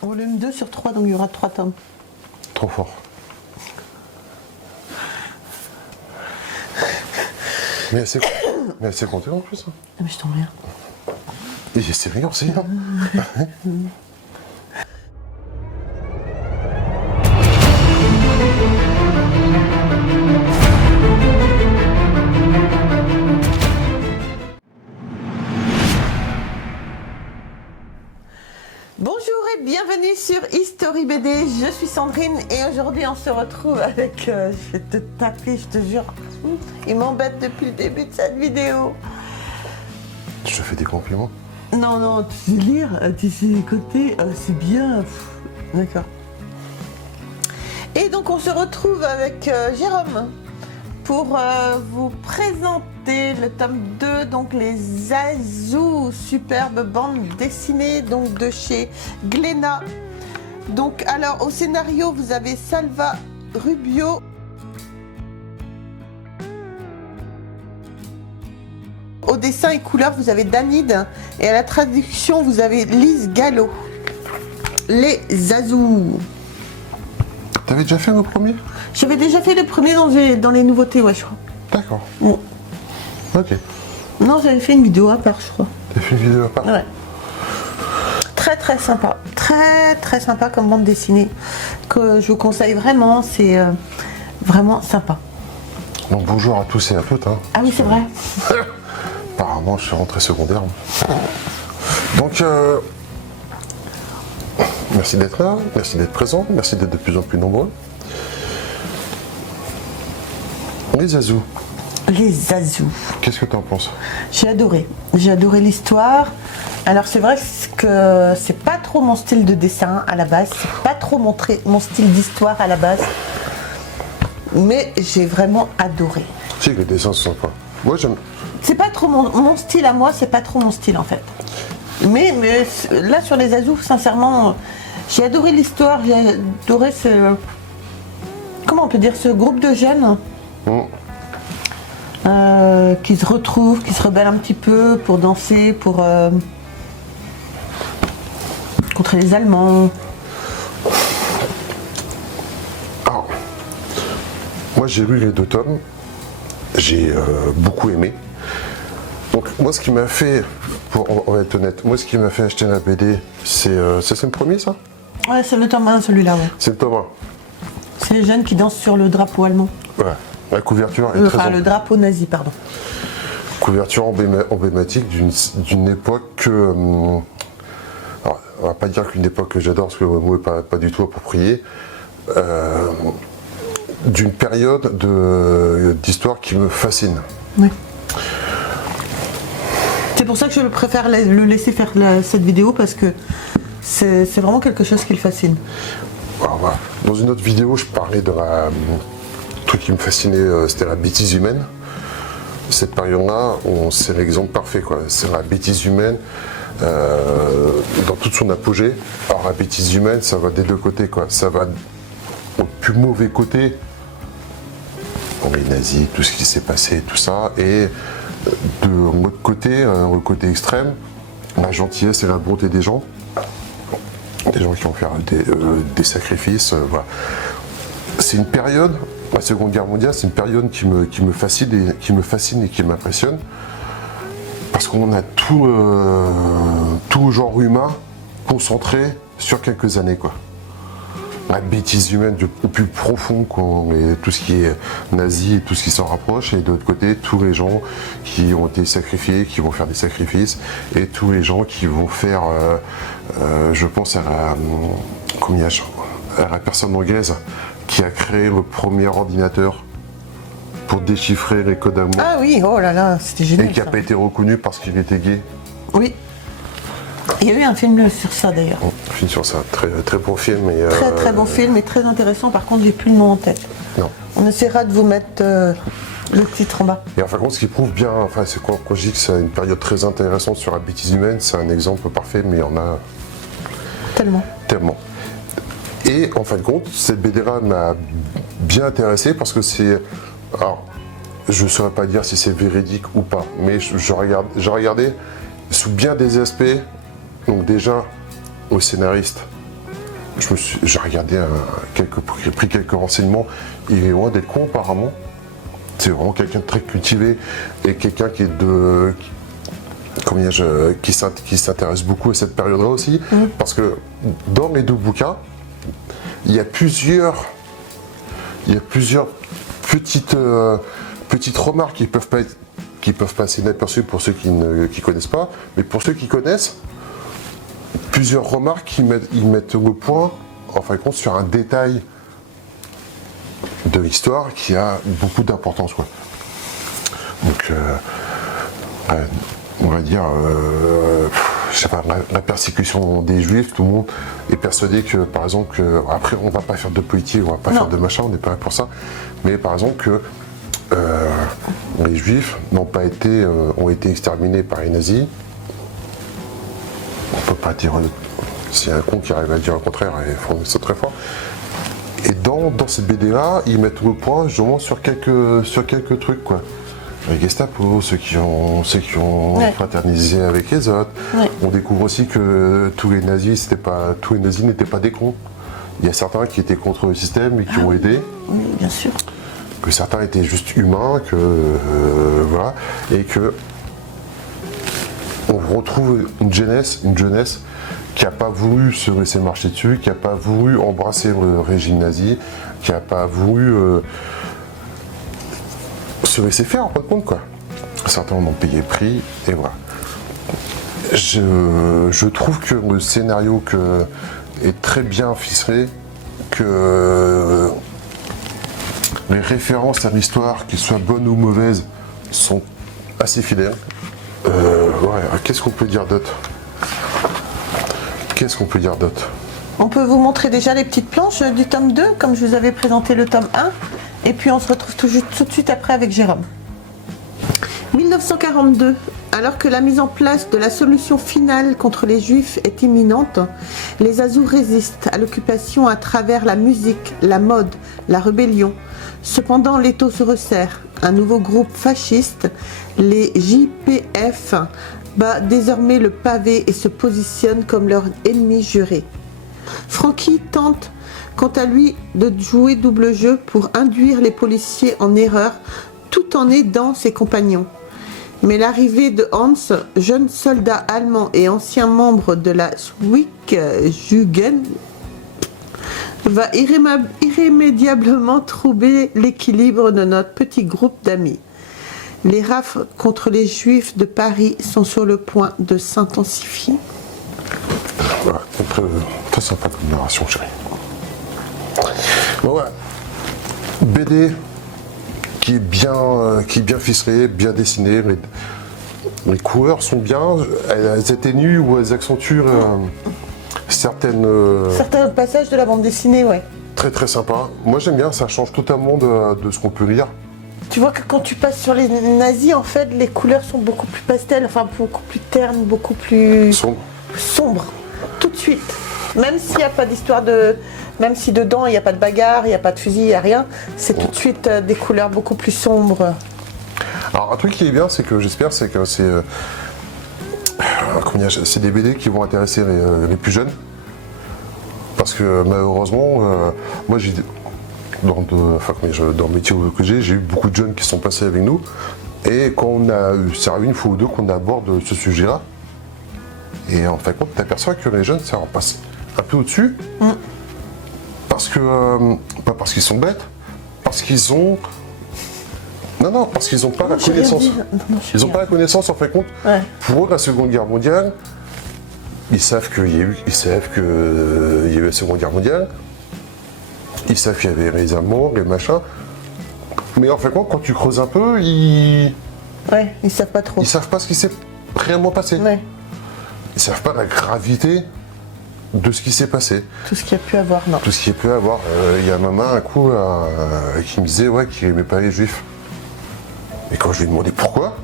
Volume 2 sur 3, donc il y aura 3 tomes. Trop fort. Mais elle s'est comptée en plus. Hein. Ah, mais je t'en reviens. Et c'est rien aussi. Hein. Bonjour et bienvenue sur History BD, je suis Sandrine et aujourd'hui on se retrouve avec, je vais te taper, je te jure, il m'embête depuis le début de cette vidéo. Je te fais des compliments. Non, non, tu sais lire, tu sais écouter, c'est bien, d'accord. Et donc on se retrouve avec Jérôme pour vous présenter le tome 2, donc les Zazu, superbe bande dessinée donc de chez Glénat. Donc alors au scénario vous avez Salva Rubio. Au dessin et couleurs vous avez Danide et à la traduction vous avez Lise Gallo. Les Zazu. T'avais déjà fait le premier? J'avais déjà fait le premier dans les nouveautés, ouais, je crois. D'accord. Bon. Ok. Non, j'avais fait une vidéo à part, je crois. T'as fait une vidéo à part? Ouais. Très très sympa. Très très sympa comme bande dessinée. Que je vous conseille vraiment, c'est vraiment sympa. Donc bonjour à tous et à toutes. Hein. Ah oui, c'est vrai. Apparemment, je suis rentré secondaire. Donc, merci d'être là, merci d'être présent, merci d'être de plus en plus nombreux. Les Zazu. Les Zazu. Qu'est-ce que tu en penses? J'ai adoré l'histoire. Alors c'est vrai que c'est pas trop mon style de dessin à la base, c'est pas trop mon style d'histoire à la base, mais j'ai vraiment adoré. Si, les dessins sont sympas. Moi j'aime. C'est pas trop mon style à moi, c'est pas trop mon style en fait. Mais là sur les Zazu, sincèrement, j'ai adoré l'histoire, j'ai adoré ce... Comment on peut dire, ce groupe de jeunes qui se retrouvent, qui se rebellent un petit peu pour danser, pour... contre les Allemands. Alors, moi j'ai lu les 2 tomes, j'ai beaucoup aimé. Donc moi ce qui m'a fait, on va être honnête, moi ce qui m'a fait acheter la BD, c'est le premier ça? Ouais, c'est le tome 1 celui-là, ouais. C'est le tome 1. C'est les jeunes qui dansent sur le drapeau allemand. Ouais, la couverture est Enfin, le drapeau nazi, pardon. Couverture emblématique d'une époque alors, on va pas dire qu'une époque que j'adore, parce que le mot n'est pas du tout approprié, d'une période d'histoire qui me fascine. Oui. C'est pour ça que je préfère le laisser faire cette vidéo, parce que c'est vraiment quelque chose qui le fascine. Alors, voilà. Dans une autre vidéo, je parlais de le truc qui me fascinait, c'était la bêtise humaine. Cette période-là, c'est l'exemple parfait, quoi. C'est la bêtise humaine dans toute son apogée. Alors la bêtise humaine, ça va des 2 côtés, quoi. Ça va au plus mauvais côté, pour les nazis, tout ce qui s'est passé, tout ça, et de l'autre côté, le côté extrême, la gentillesse et la bonté des gens qui vont faire des sacrifices, voilà. C'est une période, la Seconde Guerre mondiale, c'est une période qui me fascine et qui m'impressionne, parce qu'on a tout le genre humain concentré sur quelques années, quoi. La bêtise humaine au plus profond, et tout ce qui est nazi et tout ce qui s'en rapproche, et de l'autre côté, tous les gens qui ont été sacrifiés, qui vont faire des sacrifices, et tous les gens qui vont faire, je pense à la personne anglaise qui a créé le premier ordinateur pour déchiffrer les codes d'amour. Ah oui, oh là là, c'était génial. Et qui n'a pas été reconnu parce qu'il était gay. Oui. Il y a eu un film sur ça d'ailleurs. Un film sur ça, très, très bon film. Et, très très bon film et très intéressant, par contre j'ai plus le nom en tête. Non. On essaiera de vous mettre le titre en bas. Et en fin de compte, ce qui prouve bien, enfin c'est quand je dis que c'est une période très intéressante sur la bêtise humaine, c'est un exemple parfait, mais il y en a tellement. Tellement. Et en fin de compte, cette BD-là m'a bien intéressé parce que c'est... Alors, je ne saurais pas dire si c'est véridique ou pas, mais j'ai regardé sous bien des aspects. Donc déjà, au scénariste, j'ai regardé j'ai pris quelques renseignements. Il est loin d'être con apparemment. C'est vraiment quelqu'un de très cultivé et quelqu'un qui est qui s'intéresse beaucoup à cette période-là aussi, parce que dans les deux bouquins, il y a plusieurs petites remarques qui peuvent passer inaperçues pour ceux qui ne connaissent pas, mais pour ceux qui connaissent, plusieurs remarques ils mettent le point, en fin de compte, sur un détail de l'histoire qui a beaucoup d'importance, quoi. Donc, on va dire, je sais pas, la persécution des Juifs, tout le monde est persuadé que, par exemple, après on va pas faire de politique, on va pas faire de machin, on n'est pas là pour ça, mais par exemple que les Juifs ont été exterminés par les nazis. On peut pas dire, s'il y a un con qui arrive à dire le contraire, c'est très fort. Et dans cette BD-là, ils mettent le point justement sur quelques trucs, quoi. Les Gestapo, ceux qui ont fraternisé avec les autres. Ouais. On découvre aussi que tous les nazis n'étaient pas des cons. Il y a certains qui étaient contre le système et qui ont aidé. Oui, bien sûr. Que certains étaient juste humains, voilà, et que on retrouve une jeunesse qui n'a pas voulu se laisser marcher dessus, qui n'a pas voulu embrasser le régime nazi, qui n'a pas voulu se laisser faire en fin de compte, quoi. Certains en ont payé le prix, et voilà. Je trouve que le scénario est très bien ficelé, que les références à l'histoire, qu'elles soient bonnes ou mauvaises, sont assez fidèles. Qu'est-ce qu'on peut dire d'autre? On peut vous montrer déjà les petites planches du tome 2, comme je vous avais présenté le tome 1, et puis on se retrouve tout de suite après avec Jérôme. 1942, alors que la mise en place de la solution finale contre les Juifs est imminente, les Azous résistent à l'occupation à travers la musique, la mode, la rébellion. Cependant, l'étau se resserre. Un nouveau groupe fasciste, les JPF, bat désormais le pavé et se positionne comme leur ennemi juré. Frankie tente, quant à lui, de jouer double jeu pour induire les policiers en erreur tout en aidant ses compagnons. Mais l'arrivée de Hans, jeune soldat allemand et ancien membre de la Zwickjugend, va irrémédiablement troubler l'équilibre de notre petit groupe d'amis. Les rafles contre les Juifs de Paris sont sur le point de s'intensifier. Voilà, très sympa comme narration, chérie. Bon, voilà. BD qui est bien ficelée, bien dessinée. Les couleurs sont bien, elles atténuent ou elles accentuent certains passages de la bande dessinée, ouais. Très très sympa. Moi j'aime bien, ça change totalement de ce qu'on peut lire. Tu vois que quand tu passes sur les nazis, en fait, les couleurs sont beaucoup plus pastel, enfin beaucoup plus ternes, beaucoup plus sombres, tout de suite. Même s'il n'y a pas d'histoire même si dedans il n'y a pas de bagarre, il n'y a pas de fusil, il n'y a rien, c'est tout de suite des couleurs beaucoup plus sombres. Alors un truc qui est bien, c'est que j'espère, c'est que c'est des BD qui vont intéresser les plus jeunes. Parce que malheureusement, moi dans le métier que j'ai eu beaucoup de jeunes qui sont passés avec nous. Et quand c'est arrivé une fois ou deux qu'on aborde ce sujet-là, et en fin de compte, tu t'aperçois que les jeunes, ça leur passe un peu au-dessus. Parce que, pas parce qu'ils sont bêtes, parce qu'ils ont... parce qu'ils n'ont pas la connaissance. Ils n'ont pas la connaissance, en fin de compte. Ouais. Pour eux, la Seconde Guerre mondiale, ils savent qu'il y a eu la Seconde Guerre mondiale. Ils savent qu'il y avait les Allemands, les machins. Mais en fin de compte, quand tu creuses un peu, ils savent pas trop. Ils savent pas ce qui s'est réellement passé. Ouais. Ils savent pas la gravité de ce qui s'est passé. Tout ce qu'il y a pu avoir, non. Tout ce qu'il y a pu avoir. Il y a maman, un coup, qui me disait qu'il n'aimait pas les Juifs. Et quand je lui ai demandé pourquoi,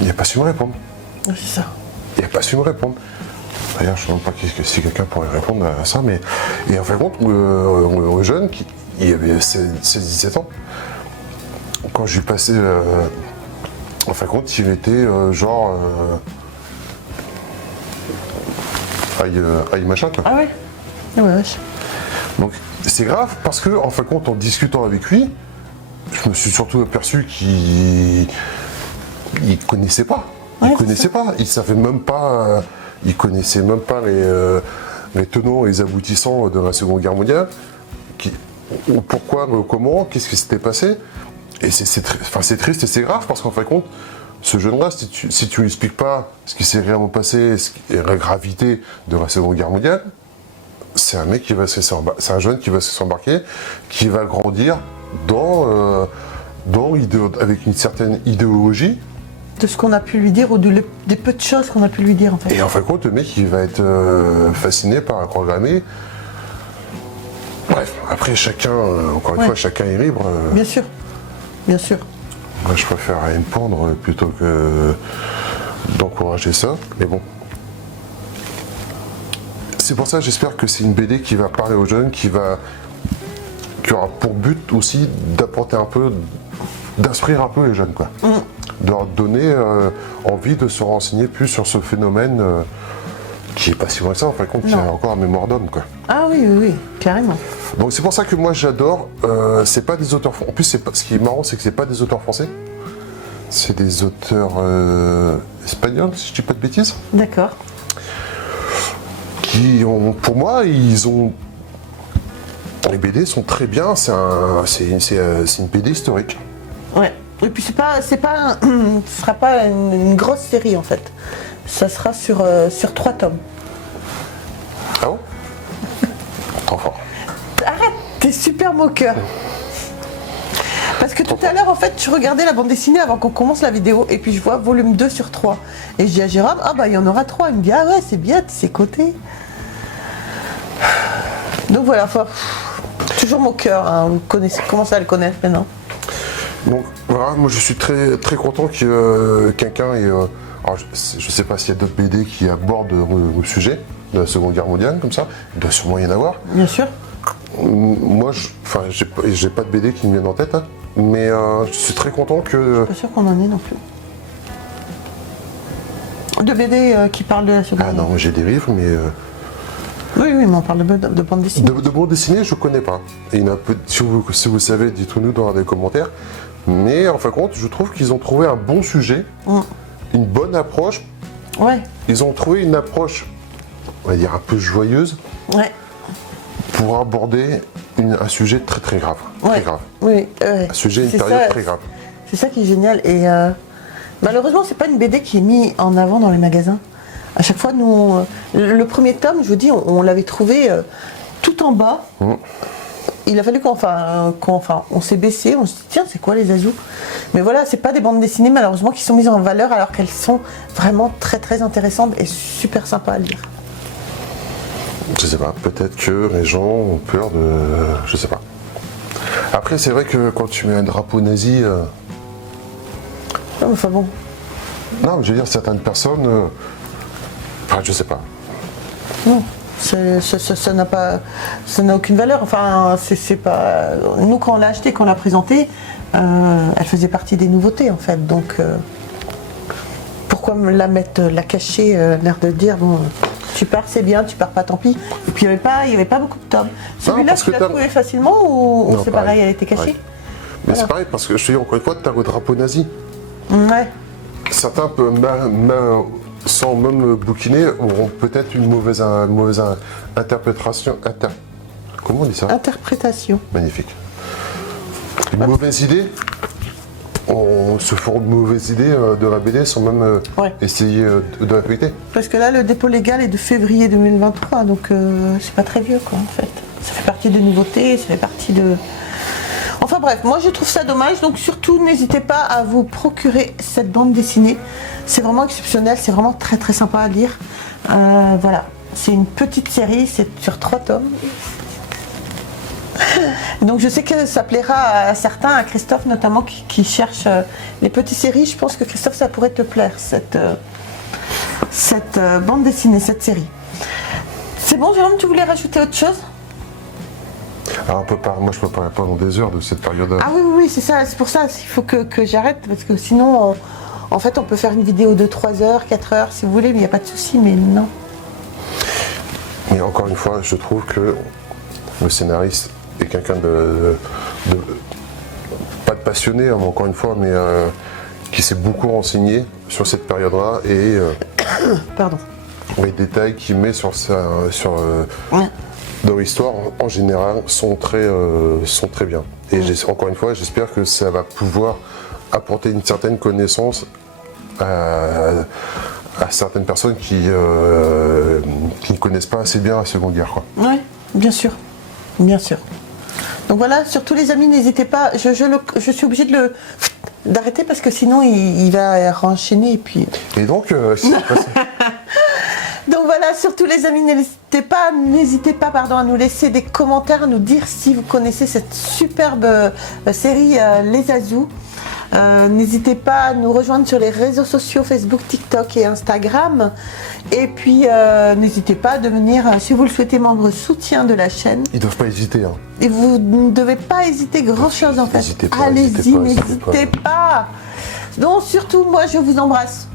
il n'a pas su me répondre. C'est ça. Il n'a pas su me répondre. D'ailleurs, je ne sais même pas si quelqu'un pourrait répondre à ça, mais... Et en fin de compte, le jeune, il avait 16-17 ans, quand je lui passais... en fin de compte, il était aïe machin, quoi. Ah ouais. Ouais. Donc c'est grave parce que en fin de compte, en discutant avec lui, je me suis surtout aperçu qu'il connaissait pas. Il connaissait pas. Il savait même pas. Il connaissait même pas les tenants et les aboutissants de la Seconde Guerre mondiale. Pourquoi, comment, qu'est-ce qui s'était passé. Et c'est triste et c'est grave parce qu'en fin de compte, ce jeune-là, si tu lui expliques pas ce qui s'est réellement passé, la gravité de la Seconde Guerre mondiale, c'est un mec qui va c'est un jeune qui va s'embarquer, qui va grandir avec une certaine idéologie. De ce qu'on a pu lui dire ou des peu de choses qu'on a pu lui dire en fait. Et en fin de compte, le mec il va être fasciné par un programmé. Bref, après chacun, encore une fois, chacun est libre. Bien sûr, bien sûr. Moi je préfère aller me pendre plutôt que d'encourager ça, mais bon. C'est pour ça j'espère que c'est une BD qui va parler aux jeunes, qui aura pour but aussi d'apporter un peu, d'instruire un peu les jeunes quoi. De leur donner envie de se renseigner plus sur ce phénomène qui est pas si loin que ça, en fin de compte, qui a encore un mémoire d'homme quoi. Ah oui, carrément. Donc c'est pour ça que moi j'adore, c'est pas des auteurs, en plus ce qui est marrant c'est que c'est pas des auteurs français, c'est des auteurs espagnols si je dis pas de bêtises. D'accord. Qui ont, pour moi, les BD sont très bien, c'est une BD historique. Ouais. Et puis ce sera pas une grosse série en fait. Ça sera sur 3 tomes. Ah bon? Trop fort. Arrête, t'es super moqueur. Parce que tout à l'heure, en fait, je regardais la bande dessinée avant qu'on commence la vidéo et puis je vois volume 2 sur 3. Et je dis à Jérôme, ah bah il y en aura 3. Il me dit, ah ouais, c'est bien, c'est coté. Donc voilà, toujours moqueur, hein. Vous commencez à le connaître maintenant. Donc voilà, moi je suis très, très content que quelqu'un ait... alors, je sais pas s'il y a d'autres BD qui abordent le sujet de la Seconde Guerre mondiale comme ça. Il doit sûrement y en avoir. Bien sûr. Moi, j'ai pas de BD qui me viennent en tête, hein, mais je suis très content que... Je suis pas sûr qu'on en ait non plus. De BD qui parlent de la Seconde Guerre. Ah non, j'ai des livres, mais... Oui, mais on parle de bande dessinée. De bande dessinée, je connais pas. Et il y en a peu, si vous savez, dites-nous dans les commentaires. Mais en fin de compte, je trouve qu'ils ont trouvé un bon sujet, une bonne approche. Ouais. Ils ont trouvé une approche, on va dire, un peu joyeuse. Ouais. Pour aborder un sujet très très grave. Très grave. Oui, un sujet, une période très grave. C'est ça qui est génial. Et malheureusement, c'est pas une BD qui est mise en avant dans les magasins. À chaque fois, nous, le premier tome, je vous dis, on l'avait trouvé tout en bas. Il a fallu on s'est baissé, on se dit tiens, c'est quoi les Azous? Mais voilà, c'est pas des bandes dessinées malheureusement qui sont mises en valeur alors qu'elles sont vraiment très très intéressantes et super sympas à lire. Je sais pas, peut-être que les gens ont peur de... Je sais pas. Après, c'est vrai que quand tu mets un drapeau nazi... Non, enfin bon. Non, mais je veux dire, certaines personnes... Enfin, je sais pas. Non, ça n'a aucune valeur. Enfin, c'est pas... Nous, quand on l'a acheté, quand on l'a présenté, elle faisait partie des nouveautés, en fait. Donc, pourquoi me la mettre, la cacher, l'air de dire, bon... Tu pars, c'est bien, tu pars pas, tant pis. Et puis il n'y avait pas beaucoup de tomes. Celui-là, tu l'as trouvé facilement ou c'est pareil, elle était cachée? Mais voilà. C'est pareil, parce que je te dis encore une fois, tu as le drapeau nazi. Ouais. Certains, sans même bouquiner, auront peut-être une mauvaise interprétation. Comment on dit ça? Interprétation. Magnifique. Une mauvaise idée. On se font de mauvaises idées de la BD sans même essayer de la feuilleter. Parce que là, le dépôt légal est de février 2023, donc c'est pas très vieux, quoi, en fait. Ça fait partie des nouveautés, ça fait partie de... Enfin bref, moi je trouve ça dommage, donc surtout n'hésitez pas à vous procurer cette bande dessinée. C'est vraiment exceptionnel, c'est vraiment très très sympa à lire. Voilà, c'est une petite série, c'est sur 3 tomes. Donc je sais que ça plaira à certains, à Christophe notamment qui cherche les petites séries. Je pense que Christophe, ça pourrait te plaire, cette bande dessinée, cette série. C'est bon Jérôme, tu voulais rajouter autre chose? Alors moi je peux parler pendant des heures de cette période. Ah oui, c'est ça, c'est pour ça qu'il faut que j'arrête, parce que sinon en fait on peut faire une vidéo de 3 heures, 4 heures si vous voulez, mais il n'y a pas de souci, mais non. Mais encore une fois, je trouve que le scénariste est quelqu'un pas de passionné, hein, encore une fois, mais qui s'est beaucoup renseigné sur cette période-là et Pardon. les détails qu'il met dans l'histoire en général sont très bien. Et encore une fois, j'espère que ça va pouvoir apporter une certaine connaissance à certaines personnes qui ne connaissent pas assez bien la Seconde Guerre, quoi. Oui, bien sûr. Bien sûr. Donc voilà, surtout les amis, n'hésitez pas. Je suis obligée d'arrêter parce que sinon il va renchaîner et puis. Et donc, c'est passé. Donc voilà, surtout les amis, n'hésitez pas à nous laisser des commentaires, à nous dire si vous connaissez cette superbe série Les Azous. N'hésitez pas à nous rejoindre sur les réseaux sociaux Facebook, TikTok et Instagram. Et puis n'hésitez pas à devenir, si vous le souhaitez, membre soutien de la chaîne. Ils ne doivent pas hésiter. Hein. Et vous ne devez pas hésiter grand chose en fait. Allez-y, n'hésitez pas. Donc surtout, moi je vous embrasse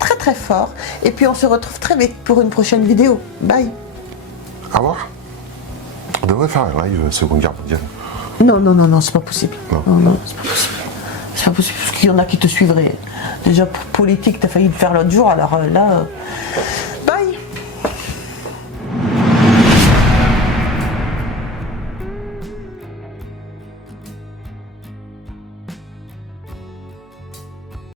très très fort. Et puis on se retrouve très vite pour une prochaine vidéo. Bye. Au revoir. On devrait faire un live Seconde Guerre mondiale. Non, c'est pas possible. Non, c'est pas possible. C'est pas possible parce qu'il y en a qui te suivraient. Déjà pour politique, t'as failli le faire l'autre jour, alors là.